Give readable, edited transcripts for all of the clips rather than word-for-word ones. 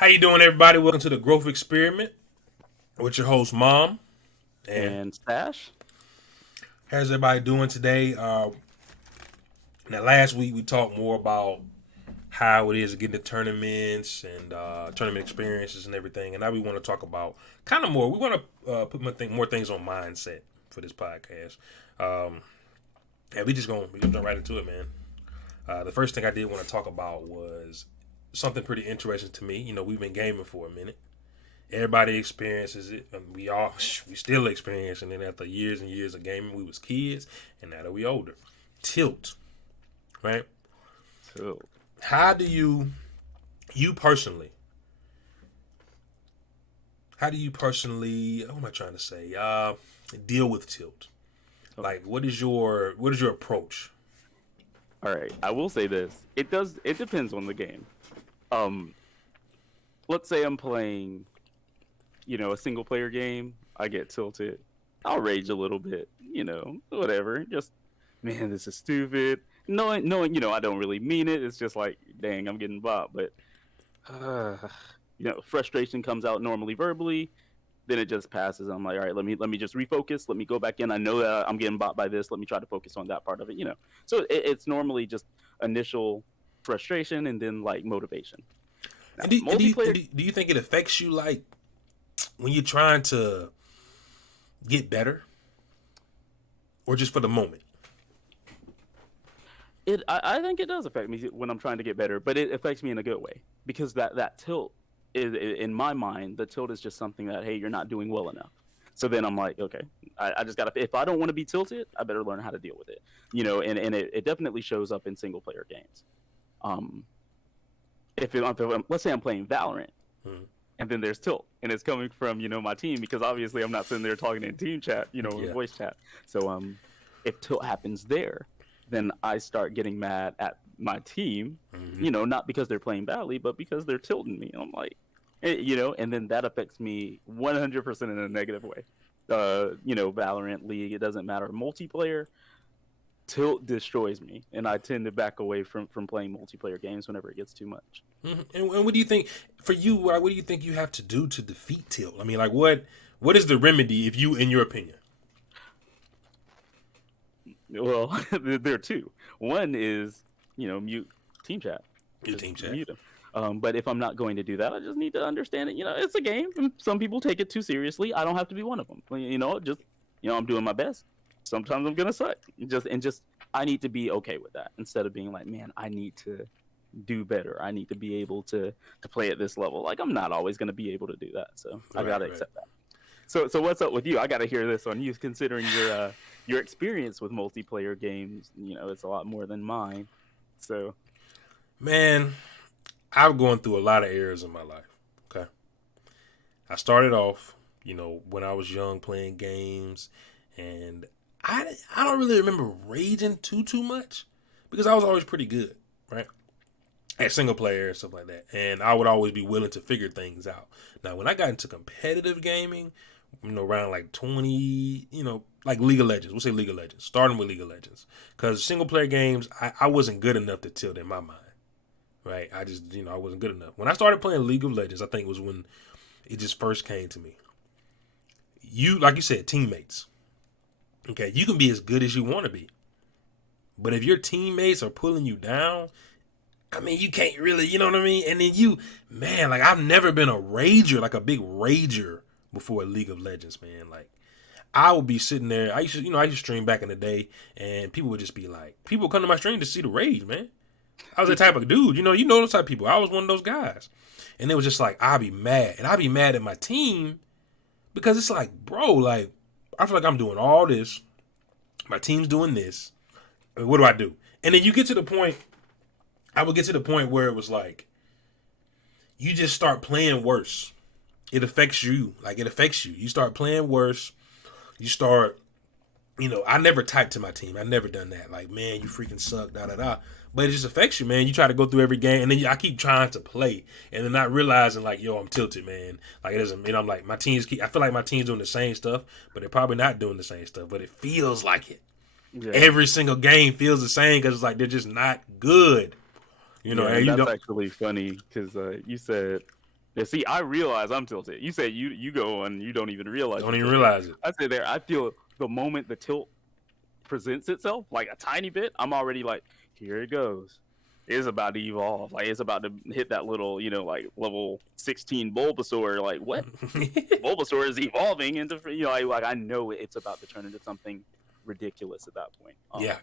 How you doing, everybody? Welcome to the Growth Experiment with your host, Mom. And And Stash? how's everybody doing today? Now, last week we talked more about how it is to get into tournaments and tournament experiences and everything. And now we want to talk about kind of more. We want to put more things on mindset for this podcast. Um, and we gonna jump right into it, man. The first thing I did want to talk about was something pretty interesting to me. You know, we've been gaming for a minute. Everybody experiences it, and we still experiencing it after years and years of gaming. We was kids, and now that we older, tilt, right? So, How do you personally, what am I trying to say? Deal with tilt. okay. Like, what is your approach? All right. I will say this. It depends on the game. Um, let's say I'm playing, a single player game. I get tilted. I'll rage a little bit, whatever. Just, man, this is stupid. Knowing, I don't really mean it. It's just like, dang, I'm getting bopped. But, uh, frustration comes out normally verbally. Then it just passes. I'm like, all right, let me just refocus. Let me go back in. I know that I'm getting bought by this. Let me try to focus on that part of it. So it's normally just initial frustration and then like motivation. Now multiplayer, Do you think it affects you like when you're trying to get better, or just for the moment? I think it does affect me when I'm trying to get better, but it affects me in a good way because that tilt is in my mind. The tilt is just something that, hey, you're not doing well enough. So then I'm like, okay, I just gotta. If I don't want to be tilted, I better learn how to deal with it. And it definitely shows up in single player games. Um, let's say I'm playing Valorant, Hmm. and then there's tilt, and it's coming from my team because obviously I'm not sitting there talking in team chat, Yeah. voice chat. So if tilt happens there, then I start getting mad at my team, Hmm. not because they're playing badly, but because they're tilting me. And I'm like, and then that affects me 100% in a negative way. Valorant, League, it doesn't matter. Multiplayer, tilt destroys me, and I tend to back away from playing multiplayer games whenever it gets too much. Hmm. And what do you think for you? What do you think you have to do to defeat tilt? I mean, like what is the remedy if you, in your opinion? Well, there are two. One is mute team chat, Your just team chat. mute them. But if I'm not going to do that, I just need to understand it. It's a game, and some people take it too seriously. I don't have to be one of them. Just I'm doing my best. Sometimes I'm gonna suck. Just I need to be okay with that instead of being like, man, I need to do better. I need to be able to play at this level. Like I'm not always gonna be able to do that, so I Right, gotta right. accept that. So what's up with you? I got to hear this on you, considering your experience with multiplayer games. It's a lot more than mine. So Man, I've gone through a lot of eras in my life. Okay, I started off, when I was young playing games, and I don't really remember raging too much because I was always pretty good, right? At single player and stuff like that, and I would always be willing to figure things out. Now, when I got into competitive gaming, around like 20, like League of Legends. We'll say League of Legends, starting with League of Legends. Because single player games, I wasn't good enough to tilt in my mind, right? I just, I wasn't good enough. When I started playing League of Legends, I think it was when it just first came to me. Like you said, teammates. Okay, you can be as good as you want to be. But if your teammates are pulling you down, I mean, you can't really, you know what I mean? And then man, like I've never been a rager, like a big rager before League of Legends, man. Like I would be sitting there. I used to stream back in the day, and people would just be like, people would come to my stream to see the rage, man. I was that type of dude, those type of people. I was one of those guys, and it was just like I'd be mad, and I'd be mad at my team because it's like, bro, like I feel like I'm doing all this, my team's doing this. I mean, what do I do? And then you get to the point. I would get to the point where it was like you just start playing worse. It affects you, like it affects you. You start playing worse. You start I never typed to my team. I never done that. Like, man, you freaking suck, da da da. But it just affects you, man. You try to go through every game, and then I keep trying to play, and then not realizing, like, yo, I'm tilted, man. Like, it doesn't mean I'm like, my team's I feel like my team's doing the same stuff, but they're probably not doing the same stuff, but it feels like it. yeah, Every single game feels the same because it's like they're just not good. yeah, And and you that's don't. actually funny because you said Yeah, see, I realize I'm tilted. You say you go and you don't even realize Don't you're even tilted. realize it. I say there, I feel the moment the tilt presents itself, like a tiny bit, I'm already like, here it goes. It's about to evolve. Like it's about to hit that little, like level 16 Bulbasaur. Like what? Bulbasaur is evolving into, like I know it's about to turn into something ridiculous at that point. Yeah.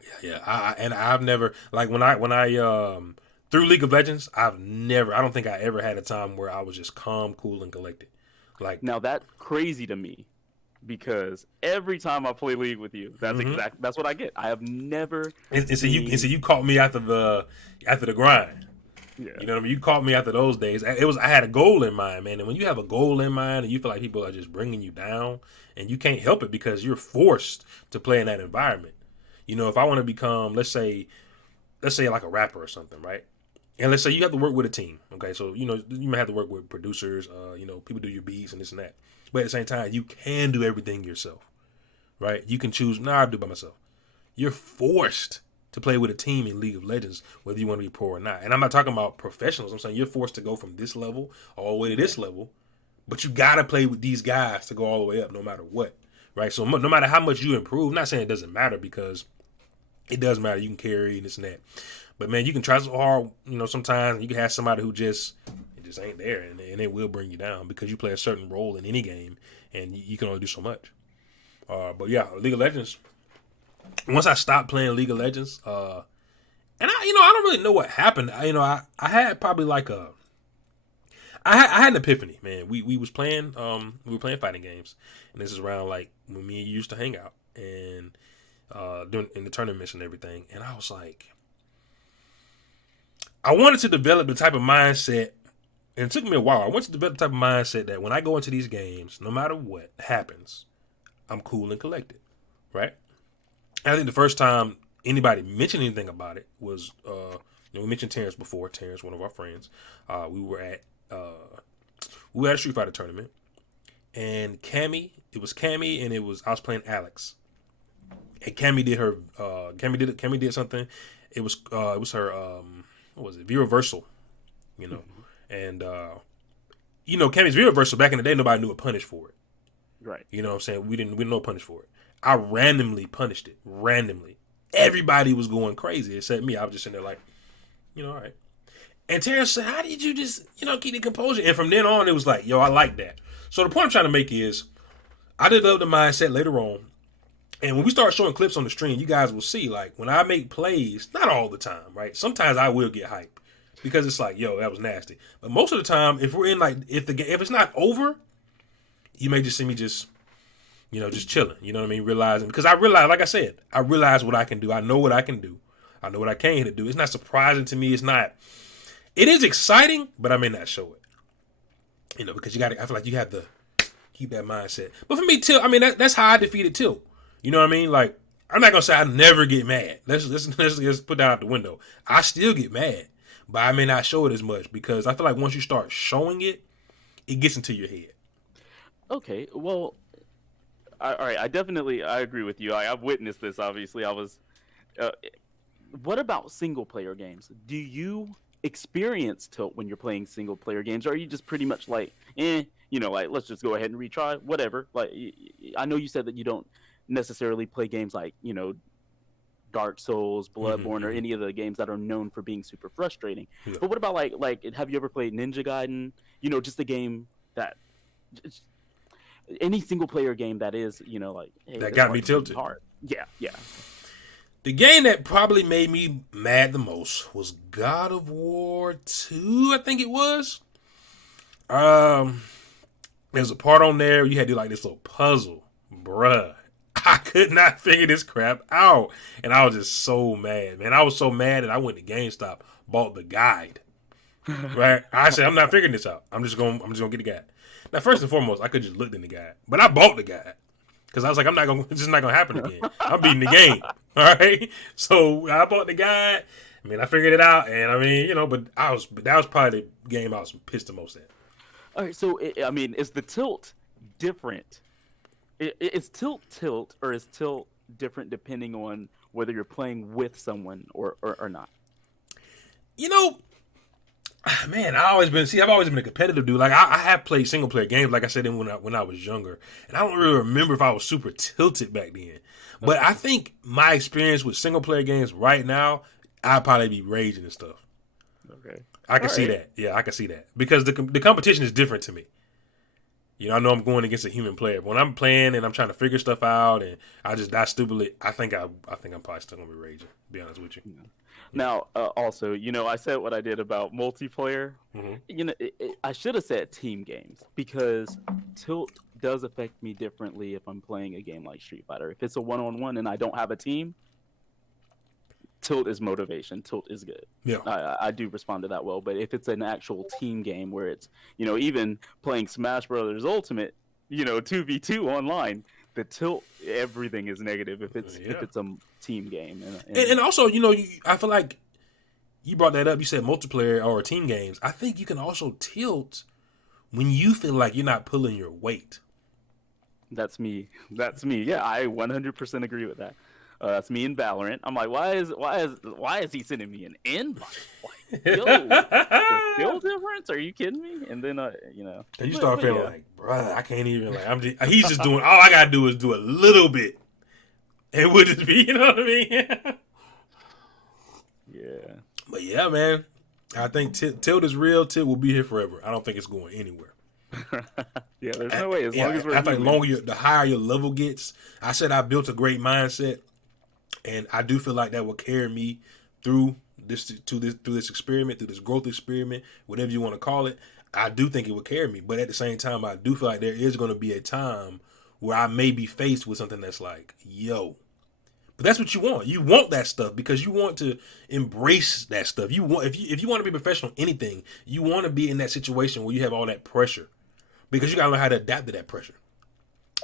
And I've never like when I through League of Legends, I don't think I ever had a time where I was just calm, cool, and collected. Like Now that's crazy to me because every time I play League with you, that's what I get. I have never so you caught me after the grind. yeah. You know what I mean? You caught me after those days. I had a goal in mind, man. And when you have a goal in mind and you feel like people are just bringing you down and you can't help it because you're forced to play in that environment. If I want to become, let's say like a rapper or something, right? And let's say you have to work with a team. Okay, so you might have to work with producers. People do your beats and this and that. But at the same time, you can do everything yourself, right? You can choose. Nah, I'll do it by myself. You're forced to play with a team in League of Legends, whether you want to be pro or not. And I'm not talking about professionals. I'm saying you're forced to go from this level all the way to this level, but you got to play with these guys to go all the way up no matter what, right? So no matter how much you improve, I'm not saying it doesn't matter because it does matter. You can carry and this and that. But, man, you can try so hard, sometimes you can have somebody who just ain't there, and it will bring you down because you play a certain role in any game, and you can only do so much. But, yeah, League of Legends, once I stopped playing League of Legends, and I don't really know what happened. I had probably like I had an epiphany, man. We was playing, we were playing fighting games, and this is around like when me and you used to hang out, and doing in the tournaments and everything, and I was like, I wanted to develop the type of mindset, and it took me a while. I wanted to develop the type of mindset that when I go into these games, no matter what happens, I'm cool and collected, right? And I think the first time anybody mentioned anything about it was, we mentioned Terrence before. Terrence, one of our friends, we were at a Street Fighter tournament, and it was Cammy, and I was playing Alex, and Cammy did something. It was her what was it? V-reversal, and Cammy's V-reversal back in the day, nobody knew a punish for it. Right. You know what I'm saying? We didn't know punish for it. I randomly punished it. Randomly. Everybody was going crazy except me. I was just sitting there like, all right. And Terrence said, how did you just, keep the composure? And from then on, it was like, yo, I like that. So the point I'm trying to make is, I developed the mindset later on. And when we start showing clips on the stream, you guys will see, like, when I make plays, not all the time, right? Sometimes I will get hyped because it's like, yo, that was nasty. But most of the time, if we're in, like, if it's not over, you may just see me just chilling. You know what I mean? Realizing, because I realize, like I said, I realize what I can do. I know what I can do. I know what I can't do. It's not surprising to me. It is exciting, but I may not show it. Because I feel like you have to keep that mindset. But for me, Tilt, I mean, that's how I defeated Tilt. You know what I mean? Like, I'm not going to say I never get mad. Let's put that out the window. I still get mad, but I may not show it as much because I feel like once you start showing it, it gets into your head. Okay, well, all right. I agree with you. I've witnessed this. Obviously, what about single player games? Do you experience tilt when you're playing single player games, or are you just pretty much like, like let's just go ahead and retry, whatever? Like, I know you said that you don't necessarily play games like Dark Souls, Bloodborne, or any of the games that are known for being super frustrating. Yeah. But what about like have you ever played Ninja Gaiden? Just a game that. Any single player game that is, like hey, that got me tilted. Hard. Yeah. The game that probably made me mad the most was God of War 2, I think it was. There's a part on there you had to do like this little puzzle. Bruh. I could not figure this crap out. And I was just so mad, man. I was so mad that I went to GameStop, bought the guide. Right? I said, I'm not figuring this out. I'm just gonna get the guide. Now, first and foremost, I could just look in the guide, but I bought the guide because I was like, this is not gonna happen again. I'm beating the game, all right. So I bought the guide. I mean, I figured it out, and I mean, but that was probably the game I was pissed the most at. All right, so is the tilt different? Is tilt, or is tilt different depending on whether you're playing with someone or not? Man, I've always been a competitive dude. Like I have played single player games, like I said, when I was younger, and I don't really remember if I was super tilted back then. But I Okay. think my experience with single player games right now, I'd probably be raging and stuff. Okay. I can All see right. that. Yeah, I can see that because the competition is different to me. You know, I know I'm going against a human player. But when I'm playing and I'm trying to figure stuff out, and I just die stupidly, I think I'm probably still gonna be raging. To be honest with you. Yeah. Yeah. Now, also, I said what I did about multiplayer. Hmm. I should have said team games because tilt does affect me differently if I'm playing a game like Street Fighter. If it's a one-on-one and I don't have a team, tilt is motivation. Tilt is good. Yeah. I do respond to that well. But if it's an actual team game where it's, even playing Smash Brothers Ultimate, 2v2 online, the tilt, everything is negative if it's Yeah. a team game. And also, I feel like you brought that up. You said multiplayer or team games. I think you can also tilt when you feel like you're not pulling your weight. That's me. That's me. Yeah, I 100% agree with that. That's me in Valorant. I'm like, why is he sending me an invite? Like, yo, the skill difference? Are you kidding me? And then And you start but feeling yeah, like, bruh, I can't even he's just doing all I gotta do is do a little bit. And would it be, you know what I mean? yeah. But yeah, man. I think Tilt is real. Tilt will be here forever. I don't think it's going anywhere. Yeah, there's no way. As long as we're I think human. the higher your level gets, I said I built a great mindset, and I do feel like that will carry me through this experiment, through this growth experiment, whatever you want to call it. I do think it will carry me, but at the same time, I do feel like there is going to be a time where I may be faced with something that's like, yo. But that's what you want. You want that stuff because you want to embrace that stuff. You want if you want to be professional in anything, you want to be in that situation where you have all that pressure because you got to learn how to adapt to that pressure.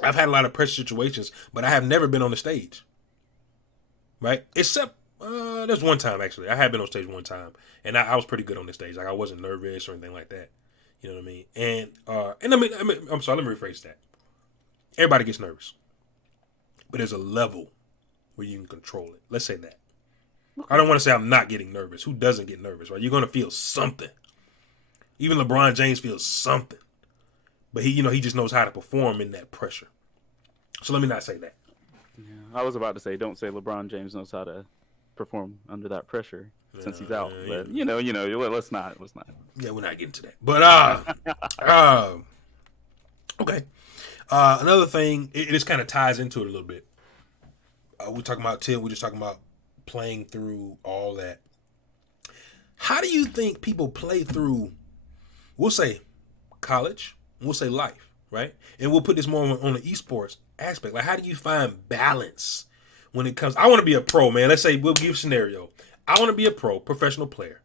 I've had a lot of pressure situations, but I have never been on the stage, right? Except there's one time actually. I had been on stage one time, and I was pretty good on the stage. Like I wasn't nervous or anything like that. You know what I mean? And I'm sorry. Let me rephrase that. Everybody gets nervous, but there's a level where you can control it. Let's say that. I Okay. don't want to say I'm not getting nervous. Who doesn't get nervous, right? You're gonna feel something. Even LeBron James feels something, but he just knows how to perform in that pressure. So let me not say that. Yeah, I was about to say, don't say LeBron James knows how to perform under that pressure since he's out. But let's not. Yeah, we're not getting to that. But okay. Another thing, it just kind of ties into it a little bit. We're talking about Tim. We're just talking about playing through all that. How do you think people play through? We'll say college. We'll say life, right? And we'll put this more on the esports aspect. Like, how do you find balance when it comes? I want to be a pro, man. Let's say we'll give a scenario. I want to be a professional player,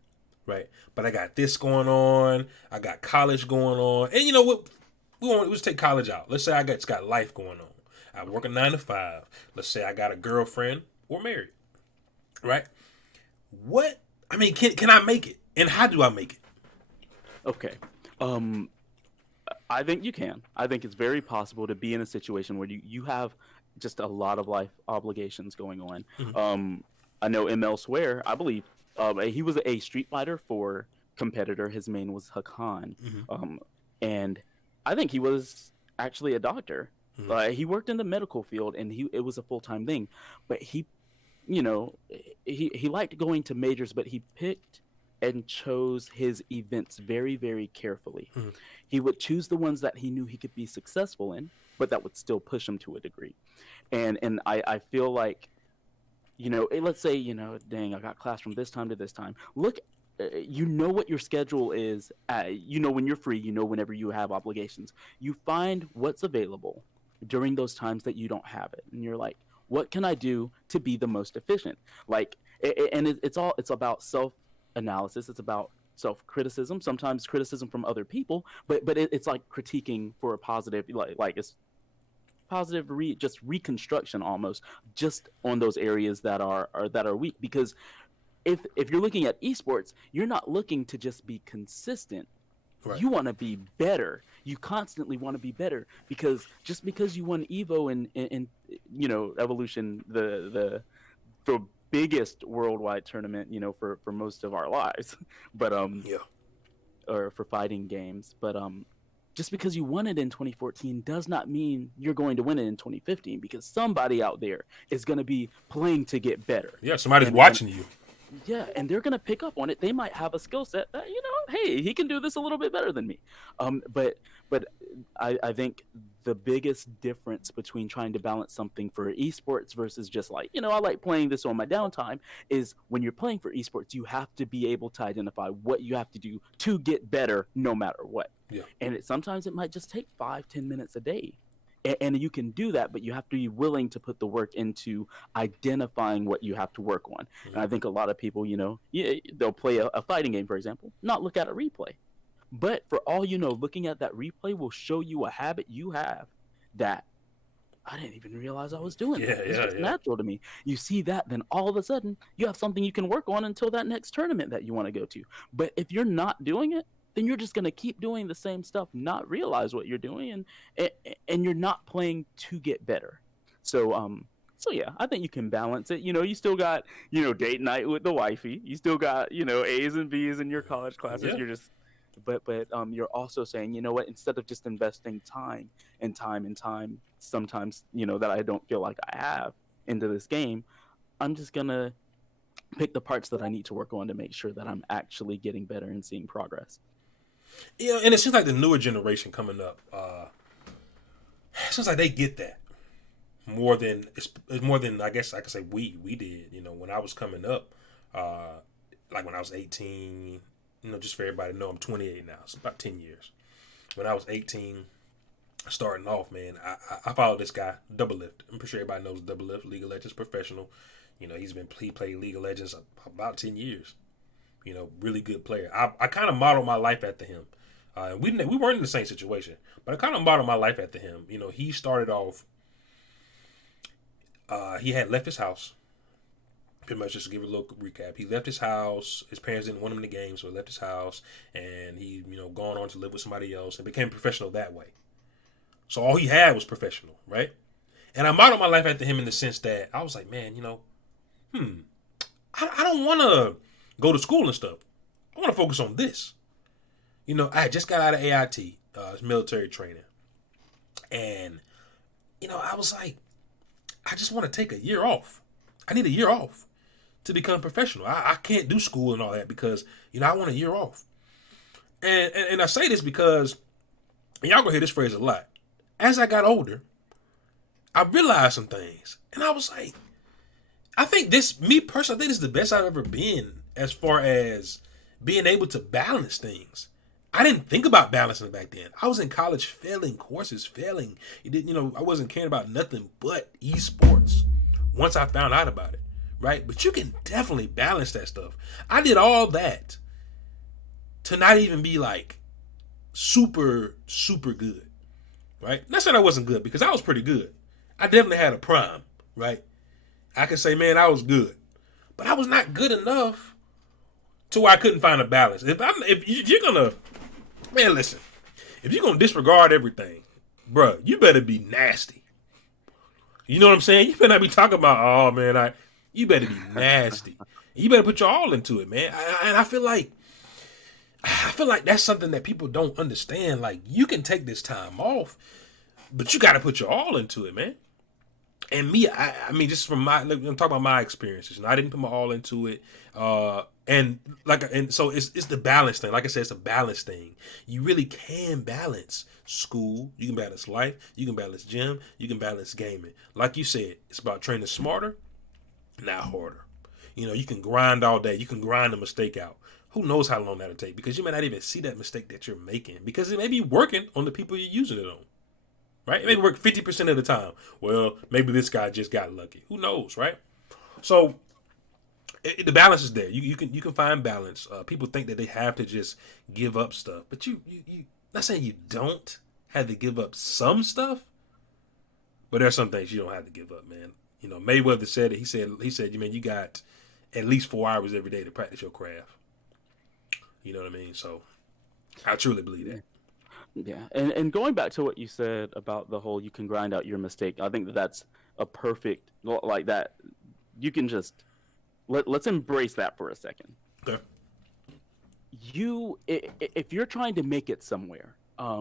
right? But I got this going on. I got college going on, and you know what? Let's take college out. Let's say I got life going on. I work a 9 to 5. Let's say I got a girlfriend or married, right? What? I mean, can I make it? And how do I make it? Okay. Um, I think you can. I think it's very possible to be in a situation where you have just a lot of life obligations going on. Mm-hmm. I know ML Swear, I believe, he was a Street Fighter 4 competitor. His name was Hakan. Mm-hmm. And I think he was actually a doctor. Mm-hmm. He worked in the medical field and it was a full-time thing. But you know, he liked going to majors, but he picked and chose his events very, very carefully. Mm-hmm. He would choose the ones that he knew he could be successful in, but that would still push him to a degree. And I feel like, let's say, dang, I got class from this time to this time. Look, you know what your schedule is. When you're free, whenever you have obligations. You find what's available during those times that you don't have it. And you're like, what can I do to be the most efficient? Like, it's about self-analysis. It's about self-criticism, sometimes criticism from other people, but it's like critiquing for a positive, like it's positive just reconstruction almost, just on those areas that are weak. Because if you're looking at esports, you're not looking to just be consistent. Right. You want to be better. You constantly want to be better, because just because you won Evo in Evolution, the biggest worldwide tournament, for most of our lives, but Yeah. or for fighting games, but just because you won it in 2014 does not mean you're going to win it in 2015, because somebody out there is going to be playing to get better. Yeah, somebody's And watching you. yeah, and they're gonna pick up on it. They might have a skill set that, hey, he can do this a little bit better than me. But I think the biggest difference between trying to balance something for esports versus just like, I like playing this on my downtime, is when you're playing for esports, you have to be able to identify what you have to do to get better no matter what. Yeah. And sometimes it might just take 5-10 minutes a day. And you can do that, but you have to be willing to put the work into identifying what you have to work on. Mm-hmm. And I think a lot of people, they'll play a fighting game, for example, not look at a replay. But for all you know, looking at that replay will show you a habit you have that I didn't even realize I was doing. It's just natural to me. You see that, then all of a sudden you have something you can work on until that next tournament that you want to go to. But if you're not doing it, then you're just going to keep doing the same stuff, not realize what you're doing, and you're not playing to get better. So yeah, I think you can balance it. You still got, date night with the wifey. You still got, A's and B's in your college classes. Yeah. You're just, but you're also saying, you know what, instead of just investing time, sometimes, that I don't feel like I have into this game, I'm just going to pick the parts that I need to work on to make sure that I'm actually getting better and seeing progress. Yeah, and it seems like the newer generation coming up, it seems like they get that more than it's more than I guess I could say we did. When I was coming up, like when I was 18. Just for everybody to know, I'm 28 now. It's about 10 years. When I was 18, starting off, man, I followed this guy, Doublelift. I'm pretty sure everybody knows Doublelift, League of Legends professional. He played League of Legends about 10 years. Really good player. I kind of modeled my life after him. We weren't in the same situation, but I kind of modeled my life after him. He started off. He had left his house. Pretty much, just to give a little recap, he left his house. His parents didn't want him in the game, so he left his house, and he, gone on to live with somebody else and became professional that way. So all he had was professional, right? And I modeled my life after him in the sense that I was like, man, I don't want to go to school and stuff. I want to focus on this. I had just got out of AIT, military training, and I was like, I just want to take a year off. I need a year off to become professional. I can't do school and all that because, I want a year off. And I say this because, and y'all gonna hear this phrase a lot. As I got older, I realized some things. And I was like, I think this is the best I've ever been as far as being able to balance things. I didn't think about balancing back then. I was in college failing courses, failing. I wasn't caring about nothing but esports once I found out about it. Right? But you can definitely balance that stuff. I did all that to not even be like super, super good. Right? Not saying I wasn't good, because I was pretty good. I definitely had a prime. Right? I could say, man, I was good. But I was not good enough to where I couldn't find a balance. If you're gonna, man, listen. If you're gonna disregard everything, bruh, you better be nasty. You know what I'm saying? You better not be talking about, oh man, you better be nasty. You better put your all into it, man. And I feel like that's something that people don't understand. Like, you can take this time off, but you got to put your all into it, man. And me, I mean, just from I'm talking about my experiences. I didn't put my all into it. And so it's the balance thing. Like I said, it's a balance thing. You really can balance school. You can balance life. You can balance gym. You can balance gaming. Like you said, it's about training smarter, not harder. You can grind all day. You can grind a mistake out. Who knows how long that'll take? Because you may not even see that mistake that you're making, because it may be working on the people you're using it on. Right? It may work 50% of the time. Well, maybe this guy just got lucky. Who knows, right? So the balance is there. You can find balance. People think that they have to just give up stuff, but you not saying you don't have to give up some stuff, but there are some things you don't have to give up, man. Mayweather said it. He said, man, you got at least 4 hours every day to practice your craft. You know what I mean? So I truly believe that. Yeah, and going back to what you said about the whole you can grind out your mistake, I think that's a perfect, like that. You can just let's embrace that for a second. Okay. if you're trying to make it somewhere,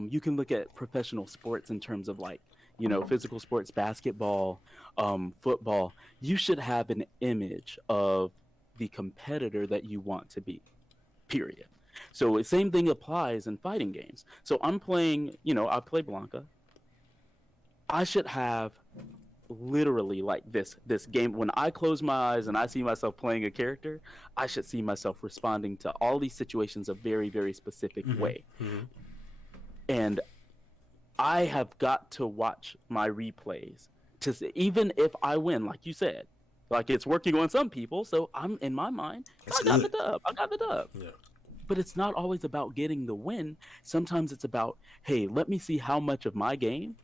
you can look at professional sports in terms of like, physical sports, basketball, football. You should have an image of the competitor that you want to be, period. So same thing applies in fighting games. So I'm playing, I play Blanca. I should have literally like this game. When I close my eyes and I see myself playing a character, I should see myself responding to all these situations a very, very specific way. And I have got to watch my replays to see, even if I win, like you said, like it's working on some people. So I'm in my mind, That's I got good. the dub. I got the dub. Yeah. But it's not always about getting the win. Sometimes it's about, hey, let me see how much of my game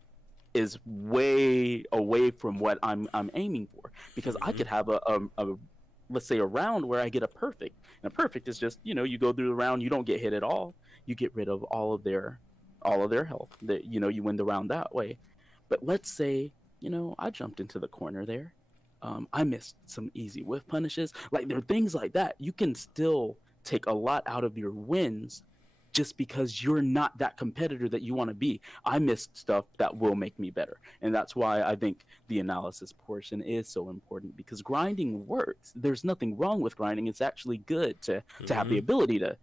is way away from what I'm aiming for. Because I could have a let's say a round where I get a perfect. And a perfect is just, you go through the round, you don't get hit at all. You get rid of all of their health. That you win the round that way. But let's say, I jumped into the corner there. I missed some easy whiff punishes. Like there are things like that. You can still take a lot out of your wins just because you're not that competitor that you want to be. I missed stuff that will make me better. And that's why I think the analysis portion is so important, because grinding works. There's nothing wrong with grinding. It's actually good to have the ability to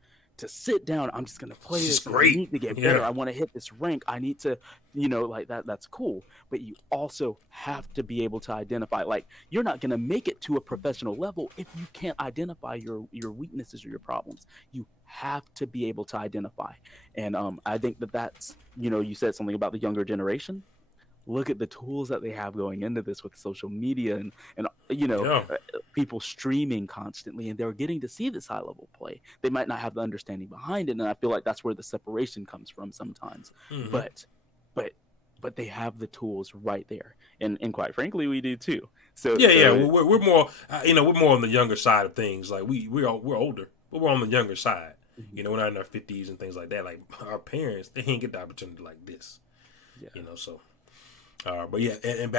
sit down. I'm just going to play It's this. just I great. need to get Yeah. better. I want to hit this rank. I need to, like that. That's cool. But you also have to be able to identify, like, you're not going to make it to a professional level if you can't identify your weaknesses or your problems. You have to be able to identify. And I think that's, you said something about the younger generation. Look at the tools that they have going into this with social media and Yeah. people streaming constantly, and they're getting to see this high level play. They might not have the understanding behind it, and I feel like that's where the separation comes from sometimes. But but but they have the tools right there, and quite frankly, we do too. So Yeah, yeah. so We're more, we're more on the younger side of things. Like we're older, but we're on the younger side. Mhm. We're not in our 50s and things like that. Like our parents, they didn't get the opportunity like this. Yeah. So. But yeah,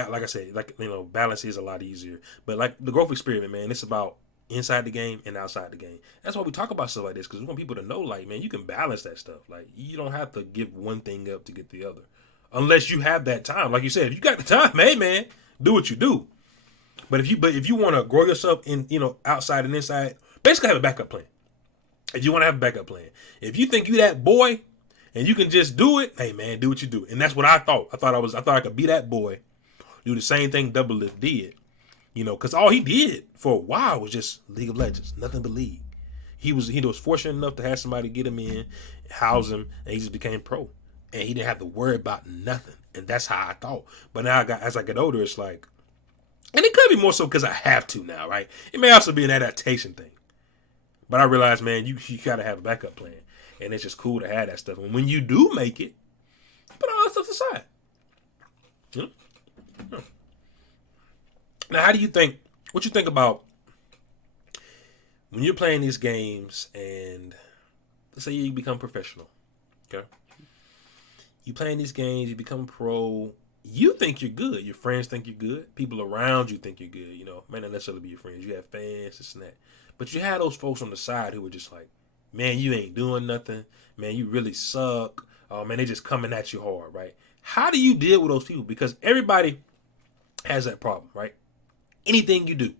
like I said, like balance is a lot easier. But like the growth experiment, man, it's about inside the game and outside the game. That's why we talk about stuff like this, because we want people to know, like, man, you can balance that stuff. Like, you don't have to give one thing up to get the other, unless you have that time. Like you said, if you got the time, hey, man, do what you do. But if you want to grow yourself in, outside and inside, basically have a backup plan. If you want to have a backup plan, if you think you that boy and you can just do it, hey man, do what you do. And that's what I thought. I thought I could be that boy, do the same thing Doublelift did. Because all he did for a while was just League of Legends, nothing but League. He was fortunate enough to have somebody get him in, house him, and he just became pro. And he didn't have to worry about nothing. And that's how I thought. But now as I get older, it's like, and it could be more so because I have to now, right? It may also be an adaptation thing. But I realize, man, you gotta have a backup plan. And it's just cool to have that stuff. And when you do make it, put all that stuff aside. Yeah. Now, what you think about when you're playing these games and let's say you become professional, okay? You playing these games, you become pro, you think you're good. Your friends think you're good. People around you think you're good. May not necessarily be your friends. You have fans, this and that. But you have those folks on the side who are just like, man, you ain't doing nothing. Man, you really suck. Oh, man, they just coming at you hard, right? How do you deal with those people? Because everybody has that problem, right? Anything you do,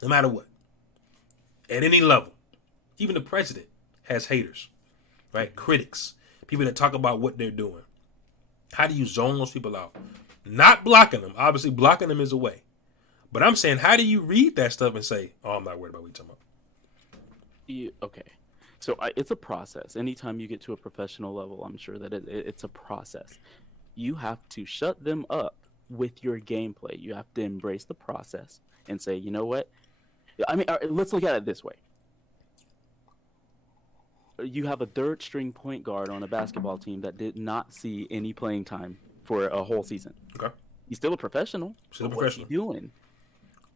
no matter what, at any level, even the president has haters, right? Critics, people that talk about what they're doing. How do you zone those people out? Not blocking them. Obviously, blocking them is a way. But I'm saying, how do you read that stuff and say, oh, I'm not worried about what you're talking about? Okay. So it's a process. Anytime you get to a professional level, I'm sure that it's a process. You have to shut them up with your gameplay. You have to embrace the process and say, you know what? I mean, let's look at it this way. You have a third string point guard on a basketball team that did not see any playing time for a whole season. Okay. He's still a professional. Still a What's professional. he doing?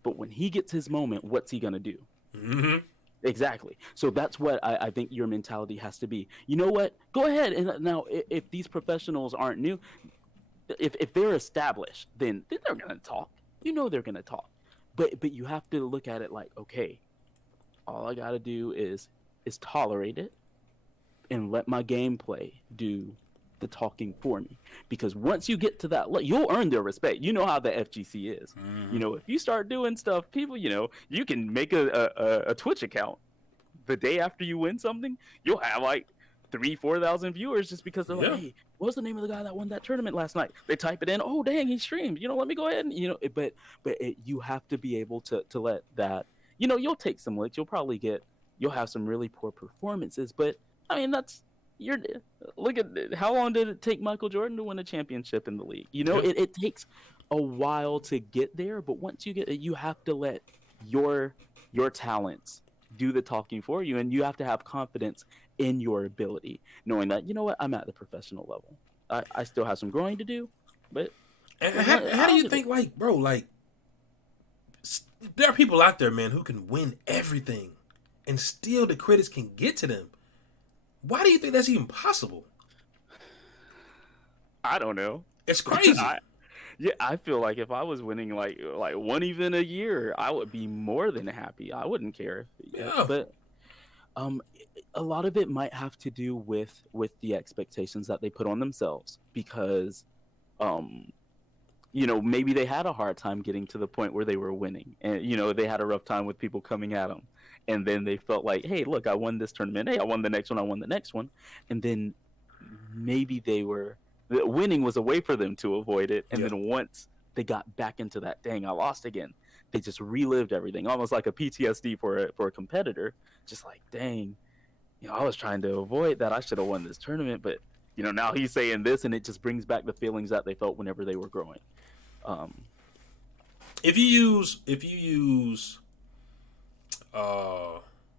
But when he gets his moment, what's he going to do? Mm-hmm. Exactly. So that's what I think your mentality has to be. You know what? Go ahead. And now, if these professionals aren't new, if they're established, then they're going to talk. They're going to talk. But you have to look at it like, okay, all I got to do is tolerate it. and let my gameplay do the talking for me. Because once you get to that, you'll earn their respect. You know how the FGC is. Mm-hmm. If you start doing stuff, people, you can make a Twitch account. The day after you win something, you'll have like 3,000-4,000 viewers just because they're like, Yeah. hey, what was the name of the guy that won that tournament last night? They type it in. Oh, dang, he streamed. Let me go ahead and you have to be able to let that. You'll take some licks. You'll have some really poor performances, but I mean you're look at how long did it take Michael Jordan to win a championship in the league? Yeah. It takes a while to get there, but once you get it, you have to let your talents do the talking for you, and you have to have confidence in your ability, knowing that I'm at the professional level. I still have some growing to do, but how do you think, like, bro, like, there are people out there, man, who can win everything, and still the critics can get to them. Why do you think that's even possible? I don't know. It's crazy. I feel like if I was winning like one event a year, I would be more than happy. I wouldn't care. Yeah. But a lot of it might have to do with the expectations that they put on themselves, because maybe they had a hard time getting to the point where they were winning, and they had a rough time with people coming at them, and then they felt like, hey, look, I won this tournament, hey, I won the next one, and then maybe winning was a way for them to avoid it, and then once they got back into that, dang, I lost again, they just relived everything, almost like a PTSD for a competitor, just like, dang, I was trying to avoid that, I should have won this tournament, but now he's saying this, and it just brings back the feelings that they felt whenever they were growing. If you use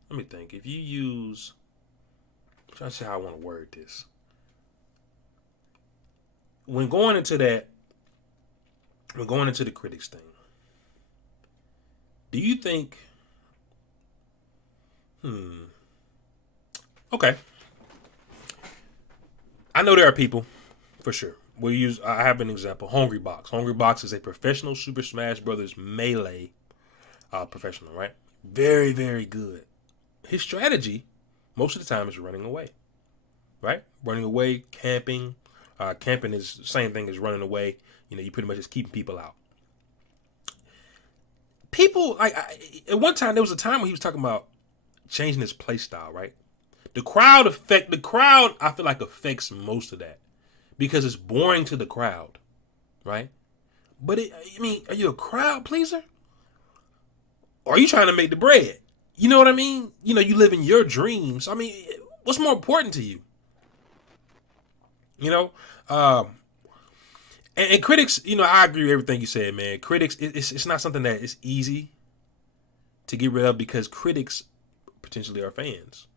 let me think. If you use, I'm trying to see how I want to word this. When going into the critics thing, do you think, okay, I know there are people, for sure. I have an example, Hungrybox. Hungrybox is a professional Super Smash Brothers Melee professional, right? Very, very good. His strategy, most of the time, is running away, right? Running away, camping. Camping is the same thing as running away. You pretty much just keeping people out. People, at one time, there was a time when he was talking about changing his play style, right? The crowd, I feel like, affects most of that, because it's boring to the crowd, right? But are you a crowd pleaser? Or are you trying to make the bread? You know what I mean? You live in your dreams. I mean, what's more important to you? And critics, I agree with everything you said, man. Critics, it's not something that is easy to get rid of, because critics potentially are fans.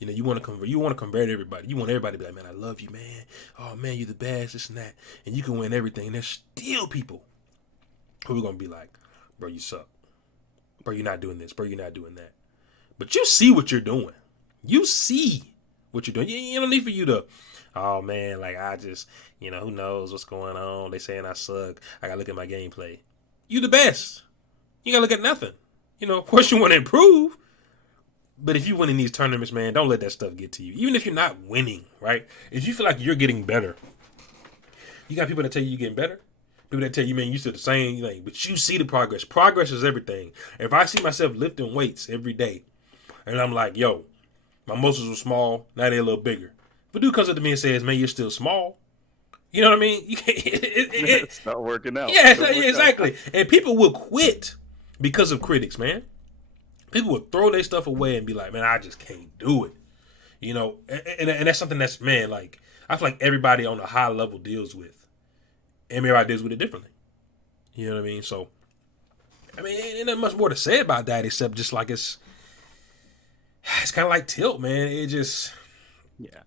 You want to convert everybody. You want everybody to be like, man, I love you, man. Oh, man, you're the best, this and that. And you can win everything. And there's still people who are going to be like, bro, you suck. Bro, you're not doing this. Bro, you're not doing that. But you see what you're doing. You see what you're doing. You don't need for you to, oh, man, like, I just, who knows what's going on. They saying I suck. I got to look at my gameplay. You the best. You got to look at nothing. Of course you want to improve. But if you win in these tournaments, man, don't let that stuff get to you. Even if you're not winning, right? If you feel like you're getting better, you got people that tell you you're getting better. People that tell you, man, you still the same thing. But you see the progress. Progress is everything. If I see myself lifting weights every day, and I'm like, yo, my muscles were small, now they're a little bigger. If a dude comes up to me and says, man, you're still small, you know what I mean? It's not working out. Yeah, exactly. And people will quit because of critics, man. People will throw their stuff away and be like, man, I just can't do it. And that's something that's, man, like, I feel like everybody on a high level deals with. Everybody deals with it differently. You know what I mean? So, I mean, ain't not much more to say about that, except just like it's kind of like tilt, man. It just,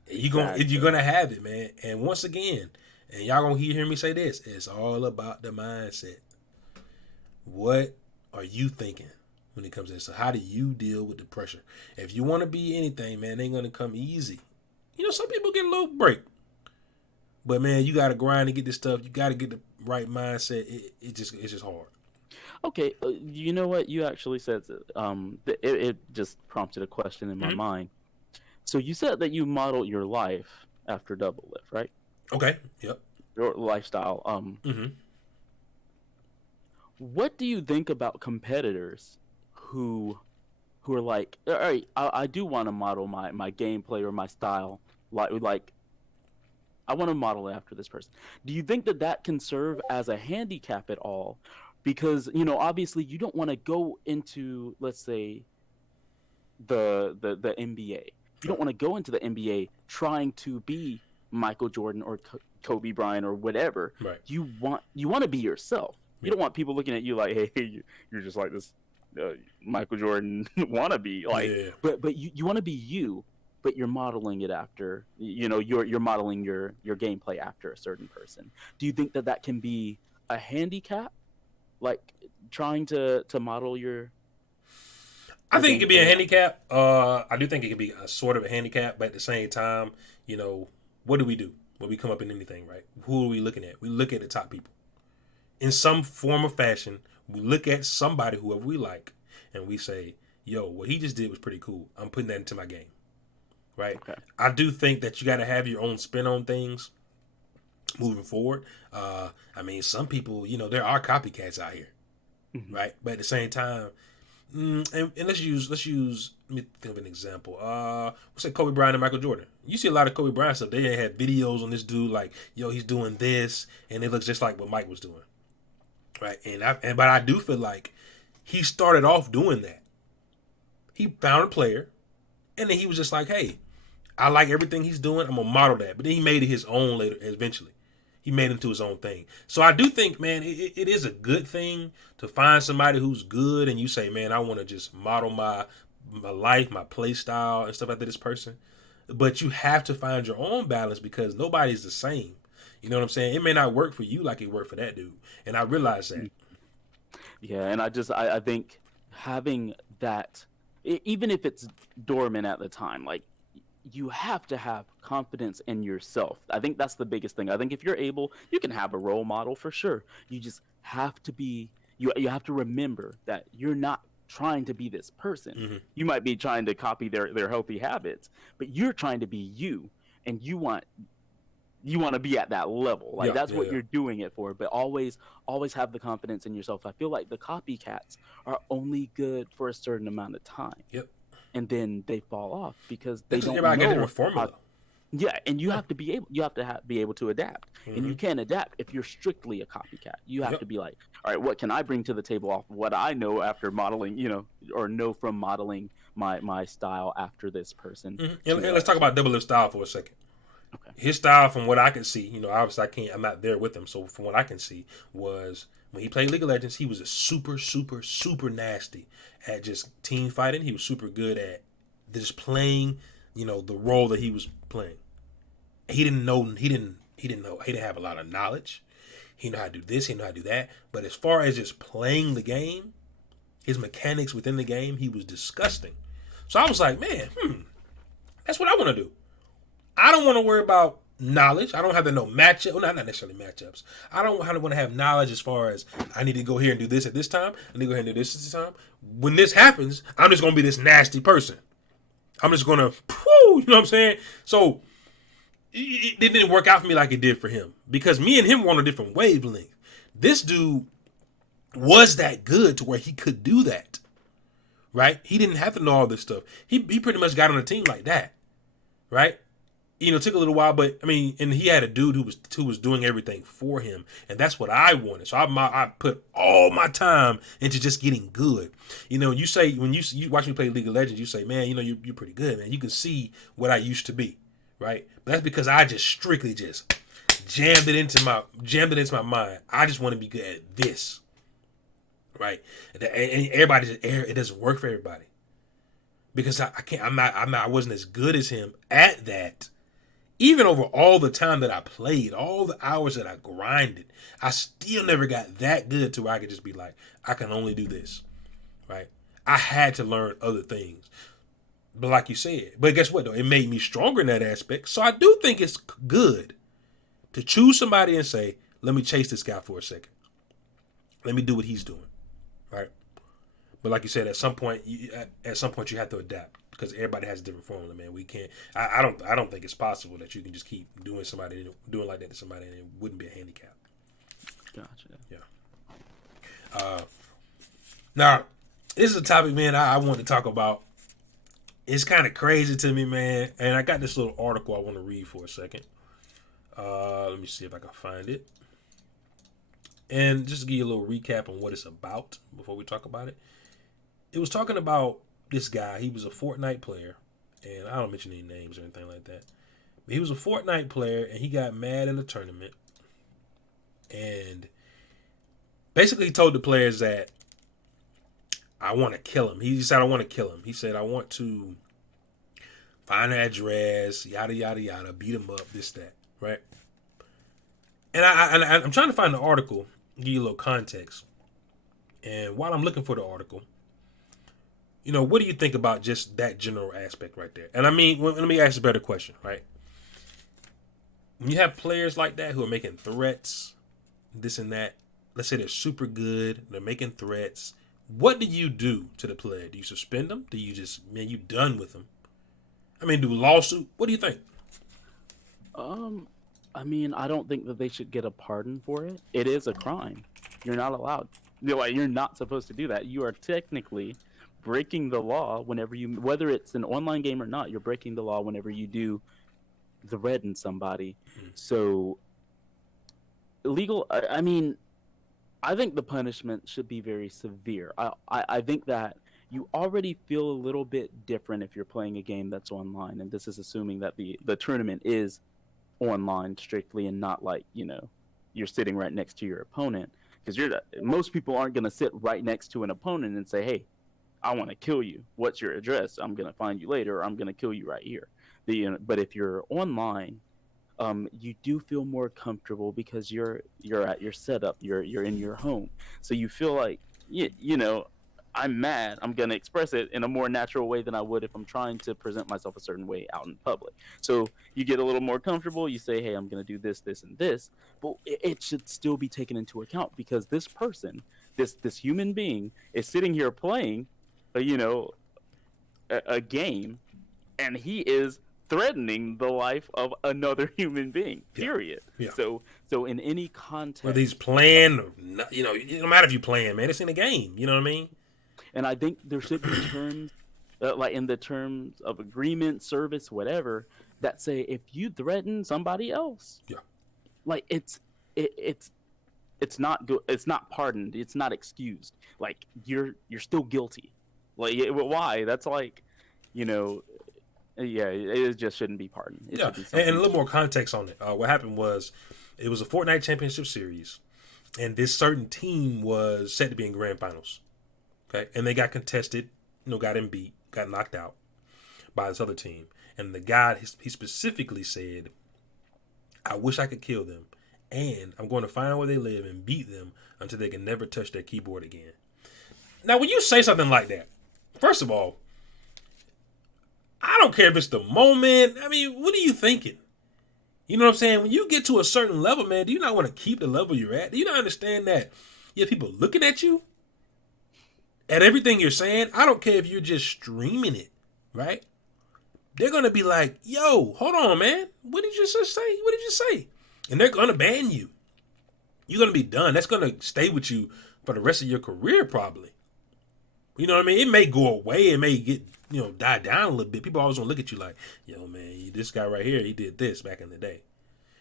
you're gonna have it, man. And once again, and y'all gonna hear me say this, it's all about the mindset. What are you thinking when it comes to this? So how do you deal with the pressure? If you want to be anything, man, it ain't gonna come easy. Some people get a little break, but man, you gotta grind to get this stuff. You gotta get the right mindset. It's just hard. Okay, you know what? You actually said it just prompted a question in my mind. So you said that you modeled your life after Doublelift, right? Okay. Yep. Your lifestyle. Mm-hmm. What do you think about competitors who who are like, all right, I do want to model my gameplay or my style like I want to model after this person. Do you think that that can serve as a handicap at all? Because obviously, you don't want to go into, let's say, the NBA. You don't Right. want to go into the NBA trying to be Michael Jordan or Kobe Bryant or whatever. Right. You want to be yourself. You Yeah. don't want people looking at you like, hey, you're just like this Michael Jordan wannabe. Like, Yeah. but you want to be you, but you're modeling it after. You're modeling your gameplay after a certain person. Do you think that that can be a handicap? Like trying to model I your think it could be a gameplay after. handicap. I do think it could be a sort of a handicap, but at the same time, what do we do when we come up in anything, right? Who are we looking at? We look at the top people in some form or fashion. We look at somebody, whoever we like, and we say, "Yo, what he just did was pretty cool. I'm putting that into my game." Right? Okay. I do think that you got to have your own spin on things moving forward. I mean, some people, there are copycats out here, Hmm. right? But at the same time, and let me think of an example. Let's say Kobe Bryant and Michael Jordan. You see a lot of Kobe Bryant stuff. They had videos on this dude like, yo, he's doing this, and it looks just like what Mike was doing, right? But I do feel like he started off doing that. He found a player, and then he was just like, hey, I like everything he's doing. I'm gonna model that. But then he made it his own later. Eventually, he made it into his own thing. So I do think, man, it is a good thing to find somebody who's good, and you say, man, I want to just model my life, my play style, and stuff like that. This person, but you have to find your own balance because nobody's the same. You know what I'm saying? It may not work for you like it worked for that dude, and I realize that. Yeah, and I think having that, even if it's dormant at the time, like you have to have confidence in yourself. I think that's the biggest thing. I think if you're able, you can have a role model for sure. You just have to be you have to remember that you're not trying to be this person. Hmm. You might be trying to copy their healthy habits, but you're trying to be you, and you want to be at that level. Like Yeah, that's yeah, what yeah. you're doing it for. But always have the confidence in yourself. I feel like the copycats are only good for a certain amount of time, Yep. and then they fall off because they That's just don't everybody got a know different how. formula. Yeah, and you Yeah. have to be able to adapt, and Hmm. you can't adapt if you're strictly a copycat. You have Yep. to be like, all right, what can I bring to the table off what I know after modeling, or know from modeling my style after this person Hmm. And to let's talk to about Double Lift style for a second. okay. His style, from what I can see, obviously I'm not there with him. So from what I can see, was when he played League of Legends, he was a super, super, super nasty at just team fighting. He was super good at just playing, the role that he was playing. He didn't know, he didn't have a lot of knowledge. He didn't know how to do this, he didn't know how to do that. But as far as just playing the game, his mechanics within the game, he was disgusting. So I was like, man, that's what I want to do. I don't want to worry about knowledge. I don't have to know matchup. Well, not necessarily matchups. I don't want to have knowledge as far as I need to go here and do this at this time. I need to go here and do this at this time. When this happens, I'm just going to be this nasty person. I'm just going to, you know what I'm saying? So it didn't work out for me like it did for him because me and him were on a different wavelength. This dude was that good to where he could do that, right? He didn't have to know all this stuff. He pretty much got on a team like that, right? It took a little while, but I mean, and he had a dude who was doing everything for him, and that's what I wanted. So I put all my time into just getting good. You say when you watch me play League of Legends, you say, man, you're pretty good, man. You can see what I used to be, right? But that's because I just strictly just jammed it into my mind. I just want to be good at this, right? And everybody, it doesn't work for everybody because I can't. I wasn't as good as him at that. Even over all the time that I played, all the hours that I grinded, I still never got that good to where I could just be like, I can only do this, right? I had to learn other things. But like you said, but guess what though? It made me stronger in that aspect. So I do think it's good to choose somebody and say, let me chase this guy for a second. Let me do what he's doing, right? But like you said, at some point you have to adapt because everybody has a different formula, man. We can't. I don't think it's possible that you can just keep doing like that to somebody and it wouldn't be a handicap. Gotcha. Yeah. Now, this is a topic, man, I want to talk about. It's kind of crazy to me, man. And I got this little article I want to read for a second. Let me see if I can find it. And just to give you a little recap on what it's about before we talk about it. It was talking about this guy. He was a Fortnite player. And I don't mention any names or anything like that. But he was a Fortnite player and he got mad in a tournament. And basically he told the players that I want to kill him. He said, I want to kill him. He said, I want to find an address, yada, yada, yada, beat him up, this, that, right? And I'm trying to find the article, give you a little context. And while I'm looking for the article, what do you think about just that general aspect right there? And I mean, let me ask a better question, right? When you have players like that who are making threats, this and that, let's say they're super good, they're making threats, what do you do to the player? Do you suspend them? Do you just, man, you done with them? I mean, do lawsuit? What do you think? I mean, I don't think that they should get a pardon for it. It is a crime. You're not allowed. You're not supposed to do that. You are technically breaking the law whenever whether it's an online game or not, you're breaking the law whenever you do threaten somebody. Mm-hmm. So, illegal, I mean, I think the punishment should be very severe. I think that you already feel a little bit different if you're playing a game that's online, and this is assuming that the tournament is online strictly and not like, you're sitting right next to your opponent, because most people aren't going to sit right next to an opponent and say, hey, I want to kill you. What's your address? I'm going to find you later, or I'm going to kill you right here. But if you're online, you do feel more comfortable because you're at your setup, you're in your home, so you feel like I'm mad, I'm gonna express it in a more natural way than I would if I'm trying to present myself a certain way out in public. So you get a little more comfortable, you say, hey, I'm gonna do this, this, and this, but it should still be taken into account because this person, this human being, is sitting here playing a game, and he is threatening the life of another human being, period. Yeah. So in any context, whether he's playing or not, it don't matter if you're playing, man, it's in a game, you know what I mean? And I think there should be terms like in the terms of agreement, service, whatever, that say if you threaten somebody else, like it's not good, it's not pardoned, it's not excused, like you're still guilty. Like why? That's like, it just shouldn't be pardoned. It should be and a little more context on it. What happened was, it was a Fortnite Championship Series, and this certain team was set to be in grand finals. Okay, and they got contested, got beat, got knocked out by this other team. And the guy, he specifically said, I wish I could kill them, and I'm going to find out where they live and beat them until they can never touch their keyboard again. Now, when you say something like that, first of all, I don't care if it's the moment. I mean, what are you thinking? You know what I'm saying? When you get to a certain level, man, do you not want to keep the level you're at? Do you not understand that you have people looking at you? At everything you're saying? I don't care if you're just streaming it, right? They're going to be like, yo, hold on, man. What did you just say? What did you say? And they're going to ban you. You're going to be done. That's going to stay with you for the rest of your career, probably. You know what I mean? It may go away. It may get, die down a little bit. People always want to look at you like, yo, man, this guy right here, he did this back in the day.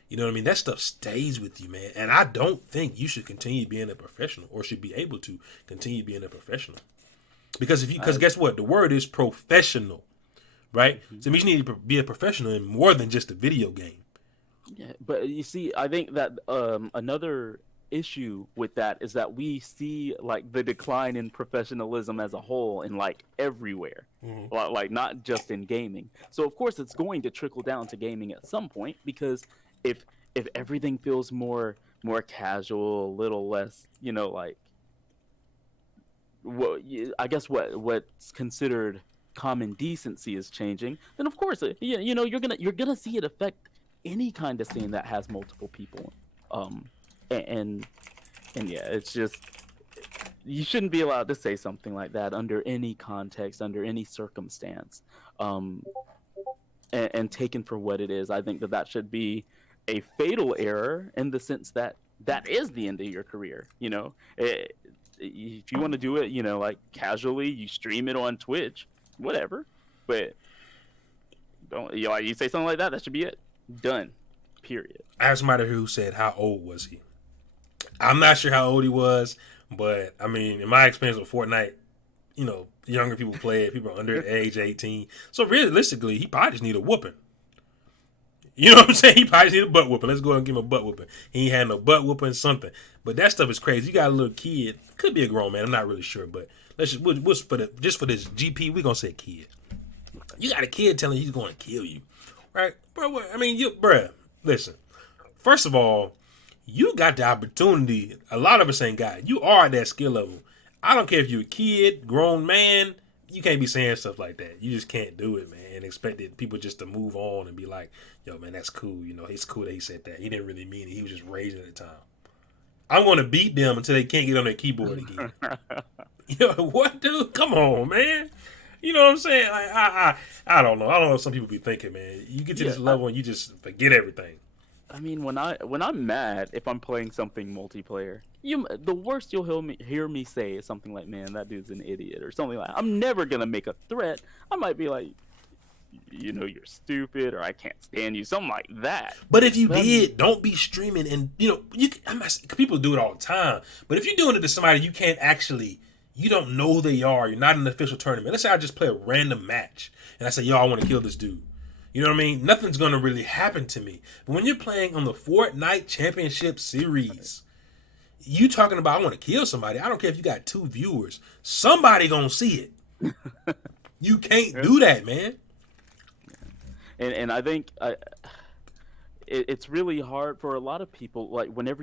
You know what I mean? That stuff stays with you, man. And I don't think you should continue being a professional, or should be able to continue being a professional. Because guess what? The word is professional, right? Mm-hmm. So it means you need to be a professional in more than just a video game. Yeah, but you see, I think that another issue with that is that we see like the decline in professionalism as a whole in like everywhere, like not just in gaming. So of course it's going to trickle down to gaming at some point, because if everything feels more casual, a little less, like I guess what's considered common decency is changing, then of course you're gonna see it affect any kind of scene that has multiple people. And yeah, it's just you shouldn't be allowed to say something like that under any context, under any circumstance, um, and taken for what it is. I think that that should be a fatal error in the sense that that is the end of your career. If you want to do it, like casually, you stream it on Twitch, whatever. But don't you say something like that? That should be it. Done. Period. I have somebody who said, "How old was he?" I'm not sure how old he was, but I mean, in my experience with Fortnite, younger people play it. People are under the age of 18. So realistically, he probably just need a whooping. You know what I'm saying? He probably just need a butt whooping. Let's go and give him a butt whooping. He ain't had no butt whooping, something. But that stuff is crazy. You got a little kid. Could be a grown man. I'm not really sure, but we'll put it just for this GP. We're gonna say kid. You got a kid telling you he's going to kill you, right, bro? I mean, bruh. Listen. First of all, you got the opportunity. A lot of us ain't got it. You are at that skill level. I don't care if you're a kid, grown man. You can't be saying stuff like that. You just can't do it, man, and expect people just to move on and be like, yo, man, that's cool. It's cool that he said that. He didn't really mean it. He was just raising at the time. I'm going to beat them until they can't get on their keyboard again. What, dude? Come on, man. You know what I'm saying? I don't know. I don't know what some people be thinking, man. You get to this level and you just forget everything. I mean, when I'm mad, if I'm playing something multiplayer, the worst you'll hear me say is something like, "Man, that dude's an idiot," or something like that. I'm never gonna make a threat. I might be like, "You're stupid," or "I can't stand you," something like that. But if you did, don't be streaming, and people do it all the time. But if you're doing it to somebody you don't know who they are, you're not in an official tournament. Let's say I just play a random match, and I say, "Yo, I want to kill this dude." You know what I mean? Nothing's going to really happen to me. But when you're playing on the Fortnite Championship Series, you talking about, I want to kill somebody. I don't care if you got 2 viewers. Somebody going to see it. You can't do that, man. And I think it's really hard for a lot of people. Like, whenever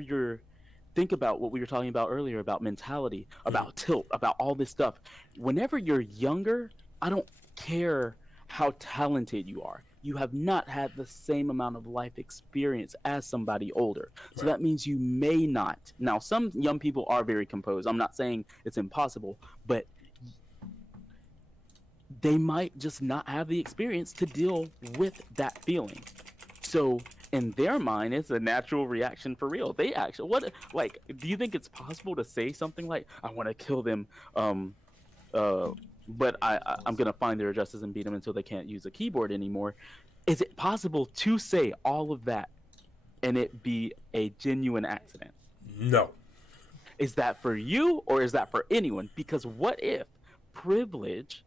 think about what we were talking about earlier about mentality, about tilt, about all this stuff. Whenever you're younger, I don't care how talented you are. You have not had the same amount of life experience as somebody older. So that means you may not. Now, some young people are very composed. I'm not saying it's impossible, but they might just not have the experience to deal with that feeling. So in their mind, it's a natural reaction for real. They actually, do you think it's possible to say something like, "I want to kill them, but I'm going to find their addresses and beat them until they can't use a keyboard anymore"? Is it possible to say all of that and it be a genuine accident? No. Is that for you or is that for anyone? Because what if privilege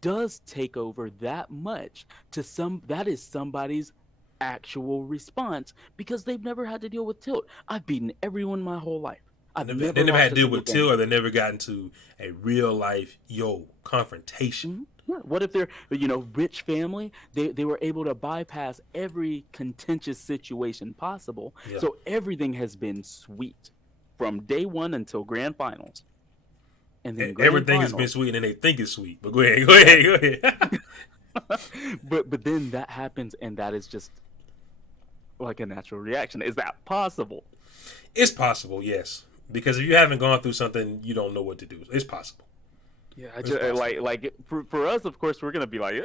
does take over that much that is somebody's actual response because they've never had to deal with tilt. I've beaten everyone my whole life. They never had to deal with tilt, or they never got into a real life confrontation. Mm-hmm. Yeah. What if they're rich family? They were able to bypass every contentious situation possible. Yeah. So everything has been sweet from day one until grand finals. And then everything has been sweet, and they think it's sweet. But go ahead. but then that happens, and that is just like a natural reaction. Is that possible? It's possible, yes. Because if you haven't gone through something, you don't know what to do. It's possible. Yeah, like for us, of course, we're gonna be like,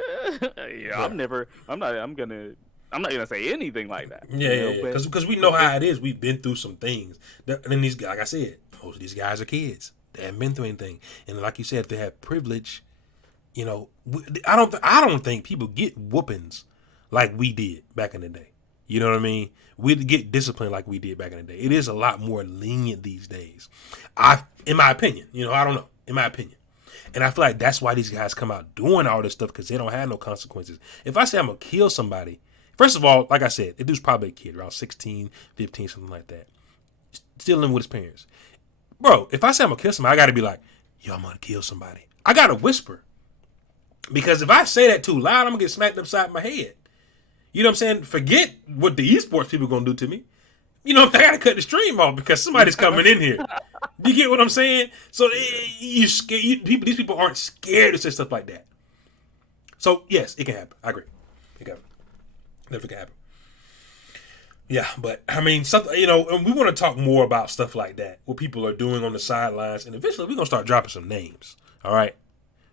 I'm not gonna say anything like that. Yeah. Because we know how it is. We've been through some things. And these, like I said, most of these guys are kids. They haven't been through anything. And like you said, if they have privilege, I don't think people get whoopings like we did back in the day. You know what I mean? We get disciplined like we did back in the day. It is a lot more lenient these days. In my opinion, I don't know. In my opinion. And I feel like that's why these guys come out doing all this stuff, because they don't have no consequences. If I say I'm going to kill somebody, first of all, like I said, the dude's probably a kid, around 16, 15, something like that. Still living with his parents. Bro, if I say I'm going to kill somebody, I got to be like, yo, I'm going to kill somebody. I got to whisper. Because if I say that too loud, I'm going to get smacked upside my head. You know what I'm saying? Forget what the esports people going to do to me. I got to cut the stream off because somebody's coming in here. You get what I'm saying? So these people aren't scared to say stuff like that. So yes, it can happen. I agree. It can happen. Definitely can happen. Yeah, but I mean, something and we want to talk more about stuff like that, what people are doing on the sidelines, and eventually we're gonna start dropping some names. All right,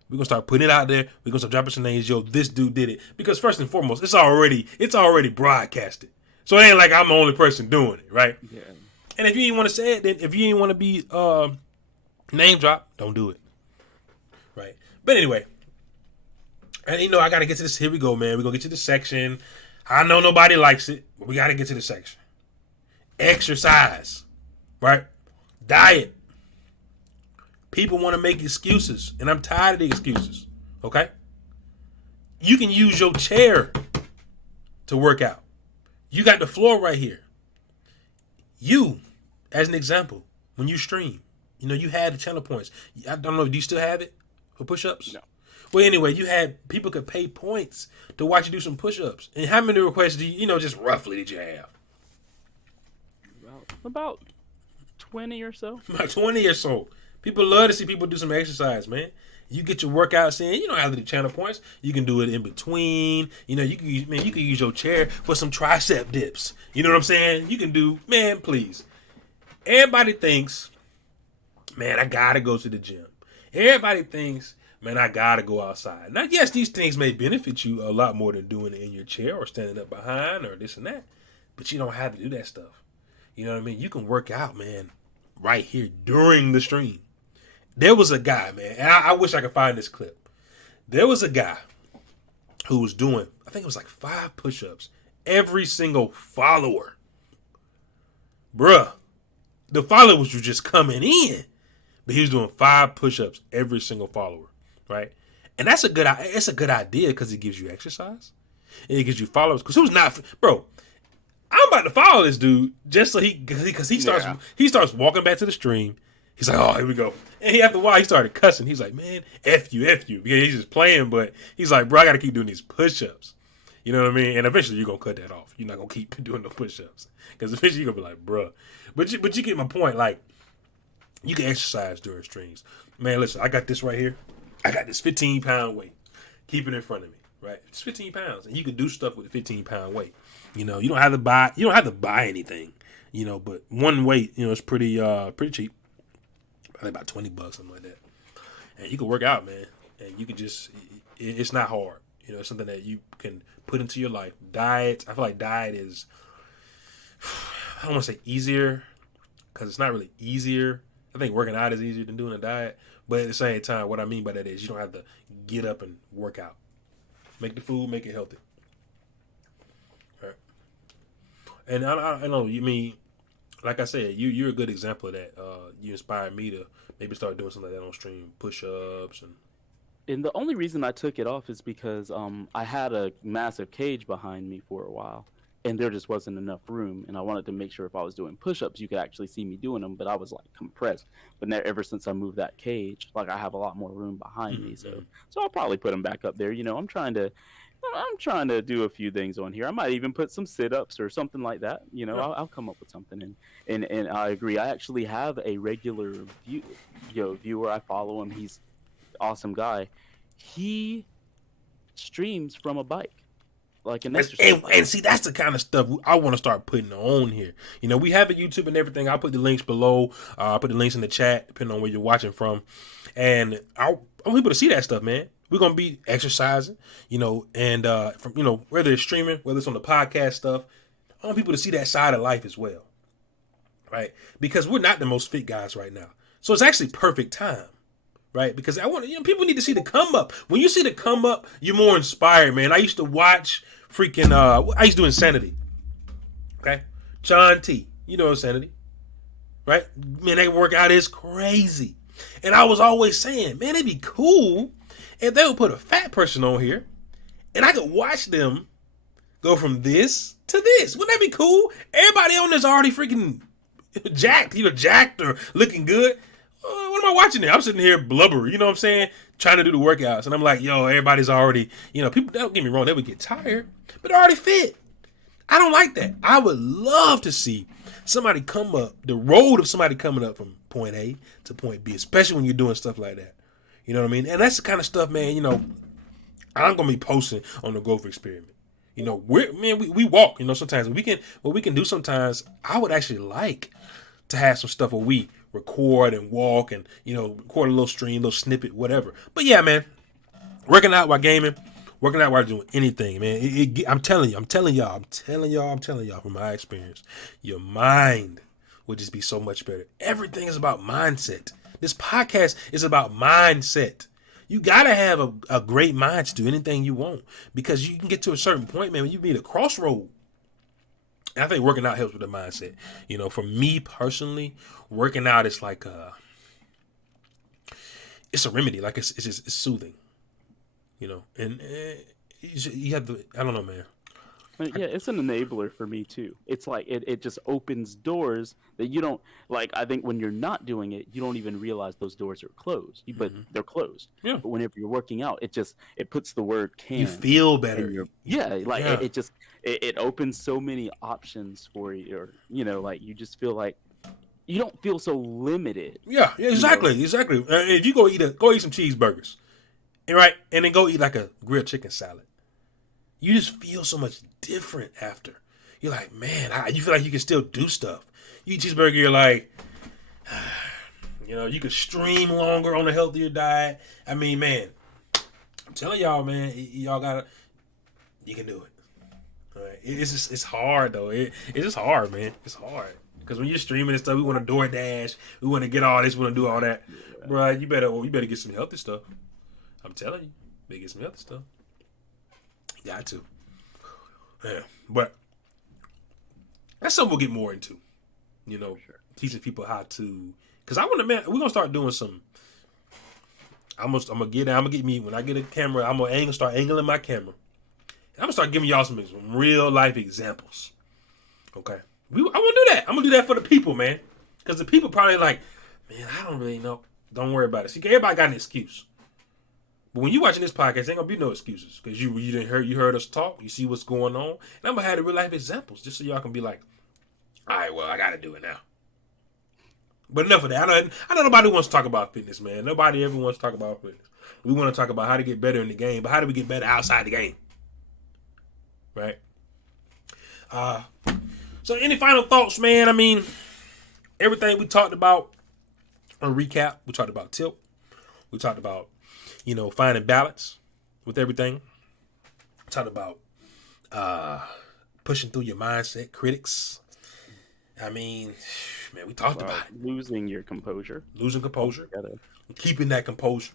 we're gonna start putting it out there. We're gonna start dropping some names. Yo, this dude did it because first and foremost, it's already broadcasted, so it ain't like I'm the only person doing it, right? Yeah. And if you ain't want to say it, then if you ain't want to be name drop, don't do it, right? But anyway, and I gotta get to this. Here we go, man. We're gonna get to this section. I know nobody likes it, but we gotta get to the section. Exercise, right? Diet. People want to make excuses, and I'm tired of the excuses. Okay? You can use your chair to work out. You got the floor right here. You, as an example, when you stream, you had the channel points. I don't know, do you still have it for push-ups? No. Well, anyway, you had people could pay points to watch you do some push-ups. And how many requests do just roughly did you have? About 20 or so. About 20 or so. People love to see people do some exercise, man. You get your workouts in. You don't have to do channel points. You can do it in between. You can use your chair for some tricep dips. You know what I'm saying? You can do, man, please. Everybody thinks, man, I gotta go to the gym. Everybody thinks, man, I gotta go outside. Now, yes, these things may benefit you a lot more than doing it in your chair or standing up behind or this and that. But you don't have to do that stuff. You know what I mean? You can work out, man, right here during the stream. There was a guy, man, and I wish I could find this clip. There was a guy who was doing, I think it was like 5 push-ups every single follower. Bruh, the followers were just coming in, but he was doing 5 push-ups every single follower, right? And it's a good idea because it gives you exercise and it gives you followers. Because who's not, bro? I'm about to follow this dude just so because he starts walking back to the stream. He's like, oh, here we go. And after a while, he started cussing. He's like, man, F you. Because he's just playing, but he's like, bro, I got to keep doing these push-ups. You know what I mean? And eventually, you're going to cut that off. You're not going to keep doing the push-ups. Because eventually, you're going to be like, bro. But you get my point. Like, you can exercise during streams. Man, listen, I got this right here. I got this 15-pound weight. Keep it in front of me, right? It's 15 pounds. And you can do stuff with a 15-pound weight. You don't have to buy anything, but one weight, it's pretty cheap. Probably about $20, something like that. And you can work out, man. And you can it's not hard. It's something that you can put into your life. Diet, I feel like diet is, I don't want to say easier, because it's not really easier. I think working out is easier than doing a diet. But at the same time, what I mean by that is you don't have to get up and work out. Make the food, make it healthy. And I know you mean, like I said, you're a good example of that. You inspired me to maybe start doing something like that on stream, push-ups And the only reason I took it off is because I had a massive cage behind me for a while, and there just wasn't enough room. And I wanted to make sure if I was doing push-ups, you could actually see me doing them, but I was like compressed. But now, ever since I moved that cage, like I have a lot more room behind me, so I'll probably put them back up there. I'm trying to do a few things on here. I might even put some sit-ups or something like that. Yeah. I'll come up with something. And I agree. I actually have a regular viewer. I follow him. He's an awesome guy. He streams from a bike, like an exercise bike. And see, that's the kind of stuff I want to start putting on here. We have a YouTube and everything. I'll put the links below. I'll put the links in the chat, depending on where you're watching from. And I want people to see that stuff, man. We're going to be exercising, and from, whether it's streaming, whether it's on the podcast stuff, I want people to see that side of life as well, right? Because we're not the most fit guys right now. So it's actually perfect time, right? Because people need to see the come up. When you see the come up, you're more inspired, man. I used to watch I used to do Insanity, okay? John T, Insanity, right? Man, that workout is crazy. And I was always saying, man, it'd be cool if they would put a fat person on here and I could watch them go from this to this. Wouldn't that be cool? Everybody on there's already freaking jacked, jacked or looking good. What am I watching there? I'm sitting here blubber, you know what I'm saying? Trying to do the workouts. And I'm like, yo, everybody's already, people, don't get me wrong, they would get tired, but they're already fit. I don't like that. I would love to see somebody come up, the road of somebody coming up from point A to point B, especially when you're doing stuff like that. You know what I mean? And that's the kind of stuff, man, I'm going to be posting on the Growth Experiment. You know, we walk. You know, sometimes what we can do sometimes. I would actually like to have some stuff where we record and walk and record a little stream, little snippet, whatever. But yeah, man, working out while gaming, working out while doing anything, man. I'm telling y'all from my experience, your mind would just be so much better. Everything is about mindset. This podcast is about mindset. You gotta have a great mind to do anything you want, because you can get to a certain point, man, when you meet a crossroad. And I think working out helps with the mindset. You know, for me personally, working out is like it's a remedy. Like it's soothing. You know, and you have to. I don't know, man. Yeah, it's an enabler for me too. It's like it just opens doors that you don't like. I think when you're not doing it, you don't even realize those doors are closed. But they're closed. Yeah. But whenever you're working out, it puts the word "can." You feel better. It opens so many options for you. Or like you just feel like you don't feel so limited. Yeah, exactly. If you go eat some cheeseburgers, and then go eat like a grilled chicken salad, you just feel so much different after. You're like, man, you feel like you can still do stuff. You eat cheeseburger, you're like, you can stream longer on a healthier diet. I mean, man, I'm telling y'all, man, you can do it. All right. It's hard though. It's just hard, man. It's hard. Because when you're streaming and stuff, we want to DoorDash, we want to get all this, we want to do all that. Yeah. Bro, you better get some healthy stuff. I'm telling you, better get some healthy stuff. You got to. Yeah. But that's something we'll get more into. Teaching people how to. Because we're going to start doing some. I'm gonna get me, when I get a camera, I'm going to start angling my camera. I'm going to start giving y'all some real life examples. Okay? I want to do that. I'm going to do that for the people, man. Because the people probably like, man, I don't really know. Don't worry about it. See, everybody got an excuse. But when you watching this podcast, ain't gonna be no excuses, because you heard us talk, you see what's going on, and I'm gonna have the real life examples just so y'all can be like, all right, well, I gotta do it now. But enough of that. I know nobody wants to talk about fitness, man. Nobody ever wants to talk about fitness. We want to talk about how to get better in the game, but how do we get better outside the game? Right? So any final thoughts, man? I mean, everything we talked about, on recap, we talked about tilt. We talked about finding balance with everything. Talk about pushing through your mindset, critics. I mean, man, we talked about it. Losing your composure. Losing composure. Keeping that composure.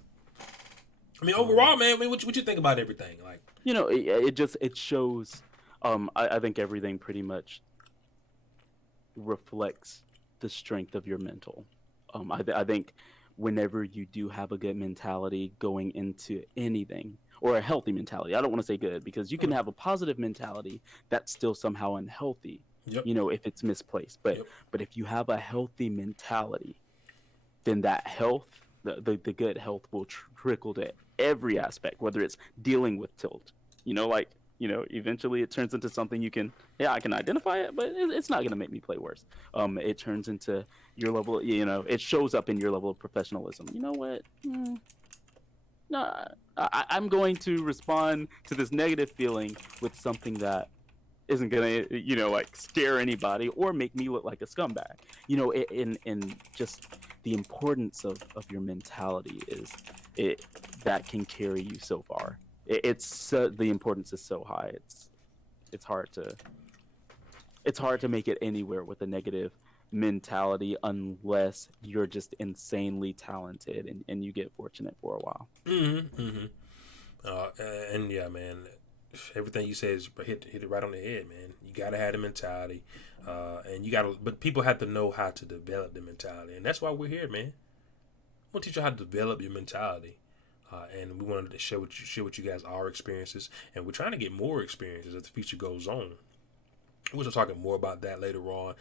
I mean, overall, man, what you think about everything? Like, it shows. I think everything pretty much reflects the strength of your mental. I think whenever you do have a good mentality going into anything, or a healthy mentality, I don't want to say good, because you can have a positive mentality that's still somehow unhealthy, if it's misplaced. But if you have a healthy mentality, then that health, the good health, will trickle to every aspect, whether it's dealing with tilt, eventually it turns into something I can identify it, but it's not going to make me play worse. It turns into your level, it shows up in your level of professionalism. You know what? No, I'm going to respond to this negative feeling with something that isn't going to, scare anybody or make me look like a scumbag. In just the importance of your mentality that can carry you so far. The importance is so high. It's hard to make it anywhere with a negative mentality, unless you're just insanely talented and you get fortunate for a while. And yeah, man, everything you say is hit it right on the head, man. You gotta have the mentality, but people have to know how to develop the mentality, and that's why we're here, man. We'll teach you how to develop your mentality. And we wanted to share with you guys our experiences, and we're trying to get more experiences as the future goes on. We're just talking more about that later on,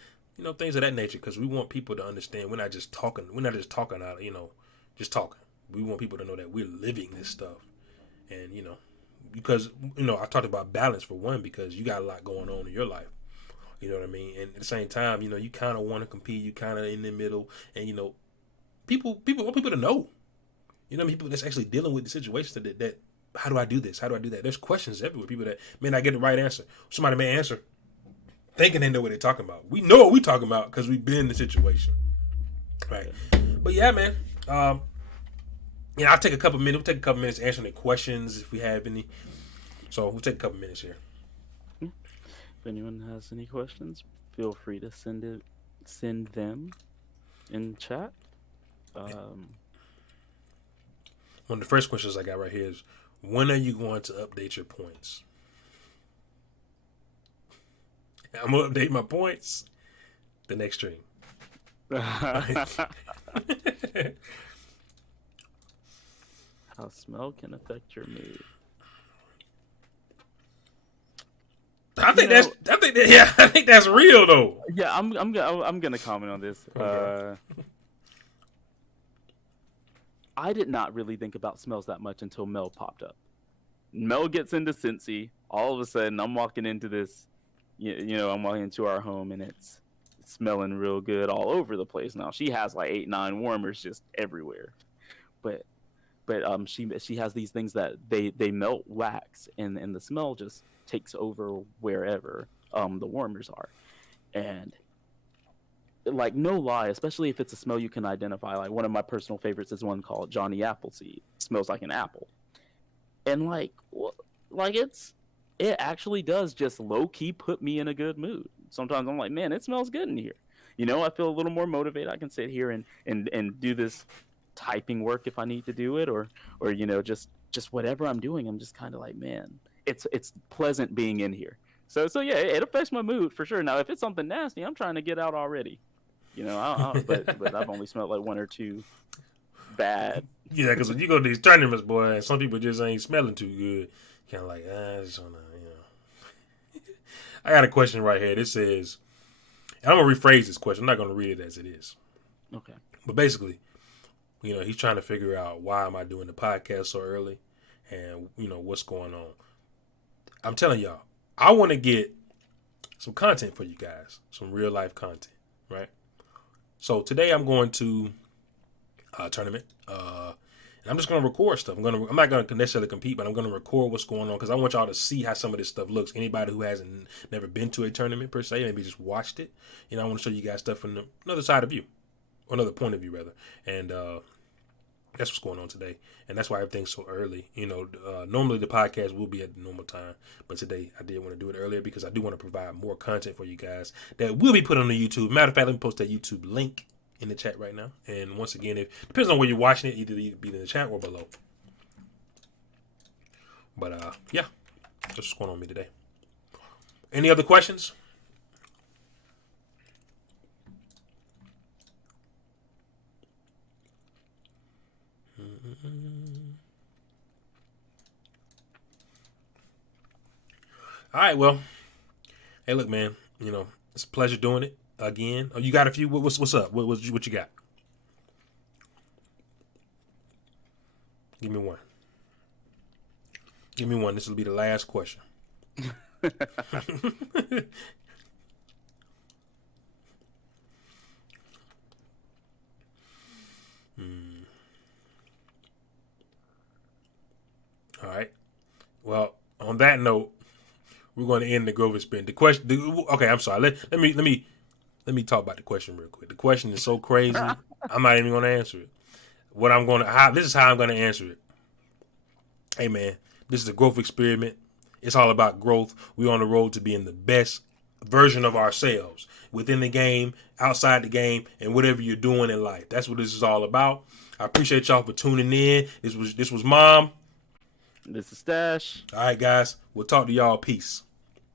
things of that nature, because we want people to understand we're not just talking out, just talking. We want people to know that we're living this stuff, and because I talked about balance for one, because you got a lot going on in your life. You know what I mean? And at the same time, you kind of want to compete, you kind of in the middle, and people want people to know. People that's actually dealing with the situations that how do I do this? How do I do that? There's questions everywhere. People that may not get the right answer. Somebody may answer thinking they know what they're talking about. We know what we're talking about because we've been in the situation. Right. But yeah, man. I'll take a couple minutes. We'll take a couple minutes answering the questions if we have any. So we'll take a couple minutes here. If anyone has any questions, feel free to send them in chat. One of the first questions I got right here is, when are you going to update your points? I'm going to update my points the next stream. How smell can affect your mood. I think that's real though. Yeah, I'm gonna comment on this. Okay. I did not really think about smells that much until Mel popped up. Mel gets into Cincy. All of a sudden, I'm walking into this. I'm walking into our home and it's smelling real good all over the place. Now she has like 8-9 warmers just everywhere, but she has these things that they melt wax and the smell just takes over wherever the warmers are. And like, no lie, especially if it's a smell you can identify, like one of my personal favorites is one called Johnny Appleseed. It smells like an apple. And it actually does just low-key put me in a good mood. Sometimes I'm like, man, it smells good in here. I feel a little more motivated. I can sit here and do this typing work if I need to do it, or just whatever I'm doing. I'm just kind of like, man, it's pleasant being in here. So yeah, it affects my mood for sure. Now, if it's something nasty, I'm trying to get out already. But I've only smelled like one or two bad. Yeah, because when you go to these tournaments, boy, some people just ain't smelling too good. Kind of like, I just wanna, I got a question right here. This says, and I'm gonna rephrase this question. I'm not gonna read it as it is. Okay. But basically, he's trying to figure out, why am I doing the podcast so early, and what's going on. I'm telling y'all, I want to get some content for you guys, some real life content, right? So today I'm going to a tournament, and I'm just going to record stuff. I'm not going to necessarily compete, but I'm going to record what's going on because I want y'all to see how some of this stuff looks. Anybody who hasn't never been to a tournament per se, maybe just watched it, I want to show you guys stuff from another side of view, or another point of view rather, and that's what's going on today, and that's why everything's so early. Normally the podcast will be at the normal time, but today I did want to do it earlier because I do want to provide more content for you guys that will be put on the YouTube. Matter of fact, let me post that YouTube link in the chat right now. And once again, it depends on where you're watching it, either be in the chat or below. But yeah, that's what's going on with me today. Any other questions? All right, well, hey, look, man, it's a pleasure doing it again. Oh, you got a few? What's up? What you got? Give me one. Give me one. This will be the last question. All right. Well, on that note, we're going to end the Growth Experience. The question. Okay, I'm sorry. Let me talk about the question real quick. The question is so crazy. I'm not even going to answer it. This is how I'm going to answer it. Hey, man, this is a growth experiment. It's all about growth. We're on the road to being the best version of ourselves within the game, outside the game, and whatever you're doing in life. That's what this is all about. I appreciate y'all for tuning in. This was Mom. This is Stash. All right, guys. We'll talk to y'all. Peace.